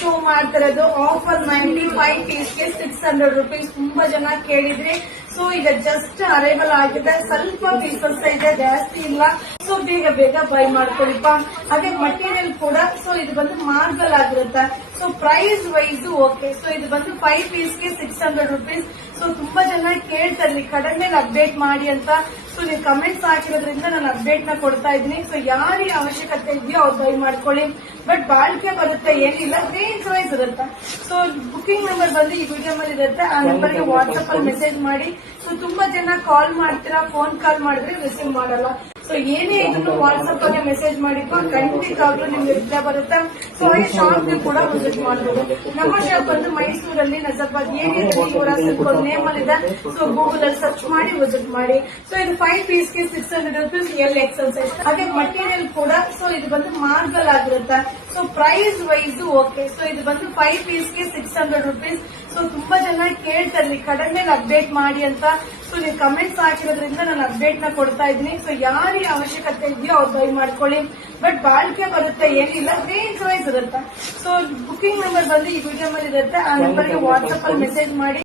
Show ಮಾಡ್ತಿರೋದು offer 95 ಪೀಸ್ಗೆ 600 rupees. ತುಂಬಾ ಜನ ಕೇಳಿದ್ರಿ. ಸೊ ಈಗ ಜಸ್ಟ್ ಅರೈವಲ್ ಆಗಿದೆ, ಸ್ವಲ್ಪ ಪೀಸಸ್ ಇದೆ, ಜಾಸ್ತಿ ಇಲ್ಲ. ಸೊ ಬೇಗ ಬೇಗ ಬೈ ಮಾಡ್ಕೊಳ್ಳಿಪ್ಪ. ಹಾಗೆ ಮಟೀರಿಯಲ್ ಕೂಡ ಸೊ ಇದು ಬಂದು ಮಾರ್ಬಲ್ ಆಗಿರುತ್ತೆ. So price wise okay. So ಇದು ಬಂದು 5 ಪೀಸ್ಗೆ 600 ರುಪೀಸ್. ಸೊ ತುಂಬಾ ಜನ ಕೇಳ್ತಾರೆ ಕಡಿಮೆ ಅಪ್ಡೇಟ್ ಮಾಡಿ ಅಂತ. ಸೊ ನೀವು ಕಮೆಂಟ್ಸ್ ಹಾಕಿರೋದ್ರಿಂದ ನಾನು ಅಪ್ಡೇಟ್ ನ ಕೊಡ್ತಾ ಇದ್ದೀನಿ. ಸೊ ಯಾರಿಗೆ ಅವಶ್ಯಕತೆ ಇದೆಯೋ ಅವ್ರು ಬೈ ಮಾಡ್ಕೊಳ್ಳಿ. ಬಟ್ ಬಾಳಿಕೆ ಬರುತ್ತೆ, ಏನಿಲ್ಲ, ರೇಂಜ್ ವೈಸ್ ಇರುತ್ತೆ. ಸೊ ಬುಕಿಂಗ್ ನಂಬರ್ ಬಂದು ಈ ವಿಡಿಯೋ ಮೇಲೆ ಇರುತ್ತೆ. ಆ ನಂಬರ್ಗೆ ವಾಟ್ಸ್ಆಪ್ ಅಲ್ಲಿ ಮೆಸೇಜ್ ಮಾಡಿ. ಸೊ ತುಂಬಾ ಜನ ಕಾಲ್ ಮಾಡ್ತೀರಾ, ಫೋನ್ ಕಾಲ್ ಮಾಡಿದ್ರೆ ರಿಸೀವ್ ಮಾಡಲ್ಲ. ಸೊ ಏನೇ ಇದನ್ನು ವಾಟ್ಸ್ಆಪ್ ಅಲ್ಲಿ ಮೆಸೇಜ್ ಮಾಡಿಪ್ಪ, ಖಂಡಿತವಾಗ್ಲೂ ನಿಮ್ಗೆ ರಿಪ್ಲೈ ಬರುತ್ತೆ. ಸೊ ಹಾಗೆ ಶಾಪ್ ಕೂಡ ವಿಸಿಟ್ ಮಾಡಬಹುದು. ನಮ್ಮ ಶಾಪ್ ಬಂದು ಮೈಸೂರಲ್ಲಿ ನಜರ್ಬಾದ್ ಏರಿಯಾದಲ್ಲಿ ನೇಮ್ ಅಲ್ಲಿ ಇದೆ. ಸೊ ಗೂಗಲ್ ಅಲ್ಲಿ ಸರ್ಚ್ ಮಾಡಿ ವಿಸಿಟ್ ಮಾಡಿ. ಸೊ ಇದು 5 ಪೀಸ್ಗೆ 600 ರುಪೀಸ್, ಎಲ್ ಎಕ್ಸೆಲ್ ಸೈಜ್. ಹಾಗೆ ಮಟೀರಿಯಲ್ ಕೂಡ ಸೊ ಇದು ಬಂದು ಮಾರ್ಬಲ್ ಆಗಿರುತ್ತೆ. So price wise okay. So ಇದು ಬಂದು 5 ಪೀಸ್ಗೆ 600 ರುಪೀಸ್. ಸೊ ತುಂಬಾ ಜನ ಕೇಳ್ತಾರೆ ಕಡಿಮೆ ಅಪ್ಡೇಟ್ ಮಾಡಿ ಅಂತ. ಸೊ ನೀವು ಕಮೆಂಟ್ಸ್ ಹಾಕಿರೋದ್ರಿಂದ ನಾನು ಅಪ್ಡೇಟ್ ನ ಕೊಡ್ತಾ ಇದ್ದೀನಿ. ಸೊ ಯಾರಿಗೆ ಅವಶ್ಯಕತೆ ಇದೆಯೋ ಅವ್ರು ಬೈ ಮಾಡ್ಕೊಳ್ಳಿ. ಬಟ್ ಬಾಳಿಕೆ ಬರುತ್ತೆ, ಏನಿಲ್ಲ, ರೇಂಜ್ ವೈಸ್ ಇರುತ್ತೆ. ಸೊ ಬುಕಿಂಗ್ ನಂಬರ್ ಬಂದು ಈ ವಿಡಿಯೋ ಮೇಲೆ ಇರುತ್ತೆ. ಆ ನಂಬರ್ಗೆ ವಾಟ್ಸ್ಆಪ್ ಅಲ್ಲಿ ಮೆಸೇಜ್ ಮಾಡಿ.